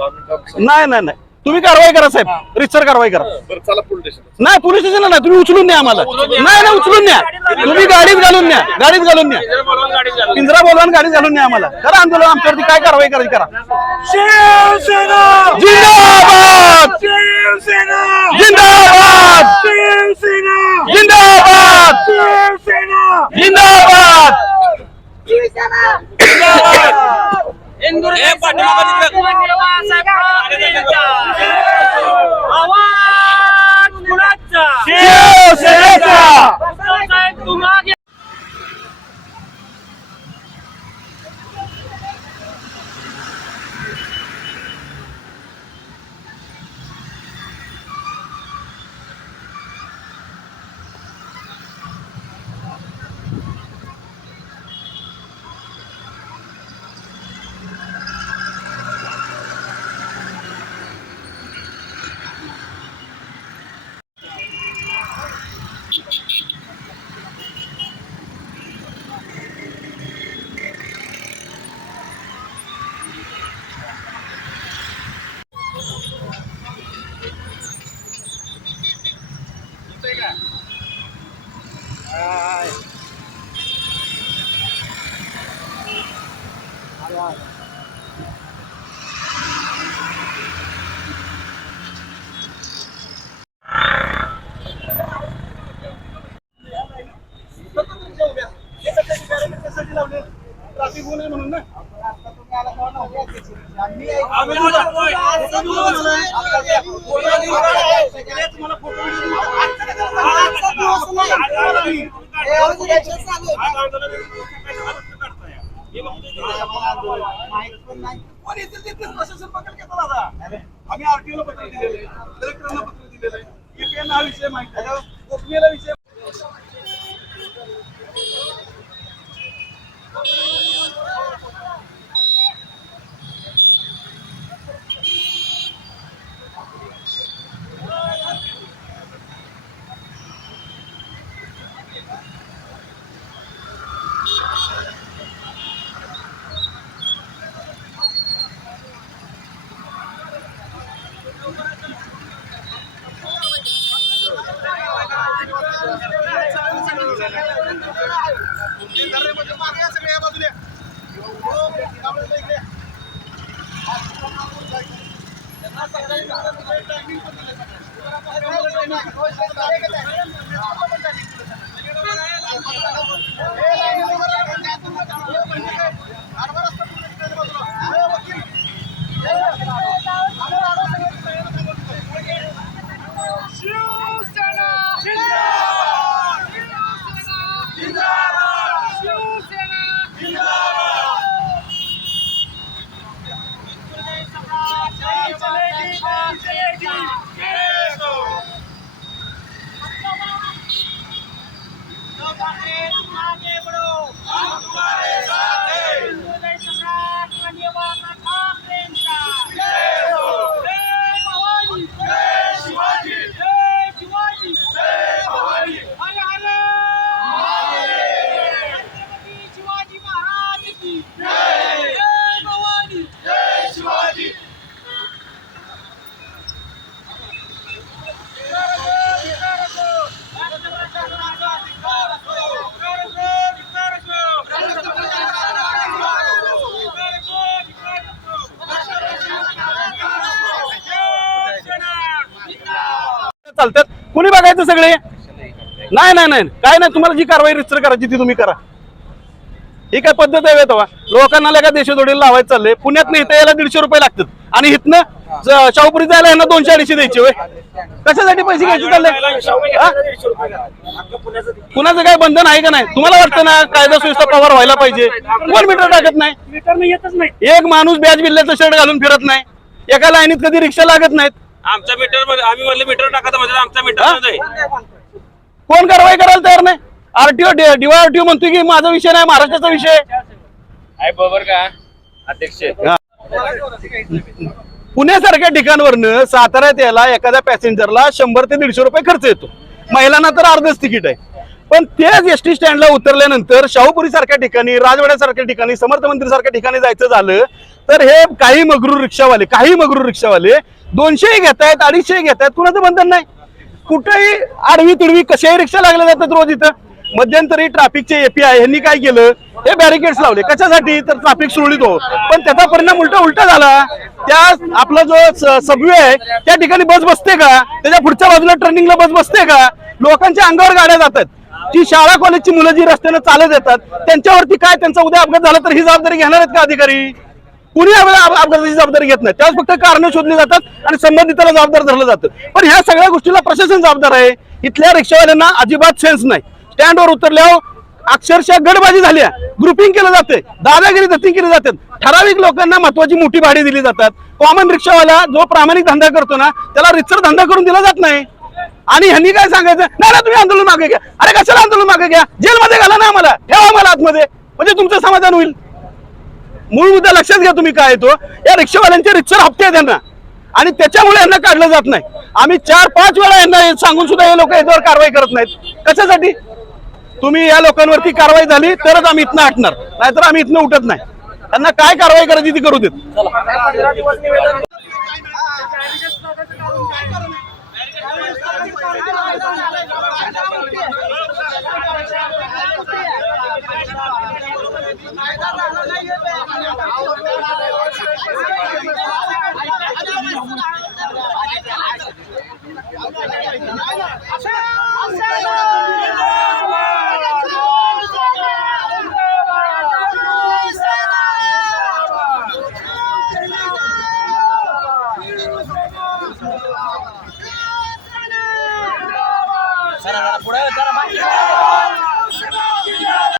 नाही नाही नाही. तुम्ही कारवाई करा साहेब. रितसर कारवाई करा. बरं चला पोलीस स्टेशन नाही पोलीस स्टेशनला नाही. तुम्ही उचलून न्या आम्हाला. नाही नाही उचलून न्या. तुम्ही गाडीत घालून न्या. गाडीत घालून न्या. पिंजरा बोलवा आणि गाडीत घालून न्या आम्हाला. करा आंदोलन आमच्यावरती. काय कारवाई करायची करा. शिवसेना! जिंदाबाद! जिंदाबाद! जिंदाबाद! जिंदाबाद! आवाज शिवसेनेचा तुम्हाला आम्ही आरटीओला पत्र दिलेलं आहे. कलेक्टरला पत्र दिलेलं आहे. हा विषय माहिती आहे. गोपनीयला विषय ¡Gracias! महाराज जय भवानी जय शिवाजी चालतात? कुणी बघायचं सगळे? नाही नाही नाही. काय नाही तुम्हाला जी कारवाई रिस्टर करायची ती तुम्ही करा. ही काय पद्धत आहे तेव्हा लोकांना लगा देशोदोडीला लावायचं चाललंय. पुण्यात नाही यायला दीडशे रुपये लागतात. आणि इथनं शाहूपुरी जायला यांना दोनशे अडीचशे द्यायचे होय. कशासाठी पैसे घ्यायचे चालले? कुणाचं काय बंधन आहे का नाही? तुम्हाला वाटतं ना कायदा सुव्यवस्था कव्हर व्हायला पाहिजे? कोण मीटर टाकत नाही? एक माणूस बॅच बिल्ल्याचं शर्ट घालून फिरत नाही. एका लाईनीत कधी रिक्षा लागत नाहीत. आमच्या मीटरमध्ये आम्ही म्हणलं मीटर टाका म्हणजे आमच्या मीटर कोण कारवाई करायला तयार नाही? आरटीओ डीवायआरटीओ म्हणतोय की माझा विषय नाही महाराष्ट्राचा विषय. आहे. बरोबर का? अध्यक्ष. पुण्यासारख्या ठिकाणवरनं साताऱ्यात यायला एखाद्या पॅसेंजरला शंभर ते दीडशे रुपये खर्च येतो. महिलांना तर अर्धच तिकीट आहे. पण तेच एस टी स्टँडला उतरल्यानंतर शाहूपुरी सारख्या ठिकाणी राजवाड्या सारख्या ठिकाणी समर्थ मंदिर सारख्या ठिकाणी जायचं झालं तर हे काही मगरूर रिक्षावाले काही मगरूर रिक्षावाले दोनशेही घेत आहेत अडीचशेही घेत आहेत कुणाचं बंधन नाही. कुठेही आडवी तिडवी कशाही रिक्षा लागल्या जातात रोज इथं. मध्यंतरी ट्रॅफिकचे एपीआय यांनी काय केलं? हे बॅरिकेड्स लावले. कशासाठी? तर ट्रॅफिक सुरळीत हो. पण त्याचा परिणाम उलटा उलटा झाला. त्या आपला जो सबवे आहे त्या ठिकाणी बस बसते का? त्याच्या पुढच्या बाजूला टर्निंगला बस बसते का? लोकांच्या अंगावर गाड्या जातात. जी शाळा कॉलेजची मुलं जी रस्त्यानं चालत येतात त्यांच्यावरती काय त्यांचा उद्या अपघात झाला तर ही जबाबदारी घेणार आहेत का अधिकारी? कुणी अपघाताची जबाबदारी घेत नाही. त्याच फक्त कारण शोधली जातात आणि संबंधिताला जबाबदार धरलं जातं. पण ह्या सगळ्या गोष्टीला प्रशासन जबाबदार आहे. इथल्या रिक्षावाल्यांना अजिबात सेन्स नाही. स्टँडवर उतरल्यावर अक्षरशः गडबाजी झाल्या ग्रुपिंग केलं जाते दादागिरी दत्ती केली जाते ठराविक लोकांना महत्वाची मोठी भाडी दिली जातात. कॉमन रिक्षावाला जो प्रामाणिक धंदा करतो ना त्याला रिचर धंदा करून दिला जात नाही. आणि ह्यांनी काय सांगायचं? नाही ना तुम्ही आंदोलन मागे घ्या. अरे कशाला आंदोलन मागे घ्या? जेलमध्ये घाला ना आम्हाला. ठेवा आम्हाला आतमध्ये. म्हणजे तुमचं समाधान होईल. मूळ मुद्दा लक्षात घ्या तुम्ही काय येतो या रिक्षावाल्यांचे रिक्षर हप्ते आहेत त्यांना आणि त्याच्यामुळे यांना काढलं जात नाही. आम्ही चार पाच वेळा यांना सांगून सुद्धा हे लोक याच्यावर कारवाई करत नाहीत. कशासाठी? तुम्ही या लोकांवरती कारवाई झाली तरच आम्ही इथनं हटणार. नाहीतर आम्ही इथनं उठत नाही. त्यांना काय कारवाई करायची ती करू देत. 出来了咱俩买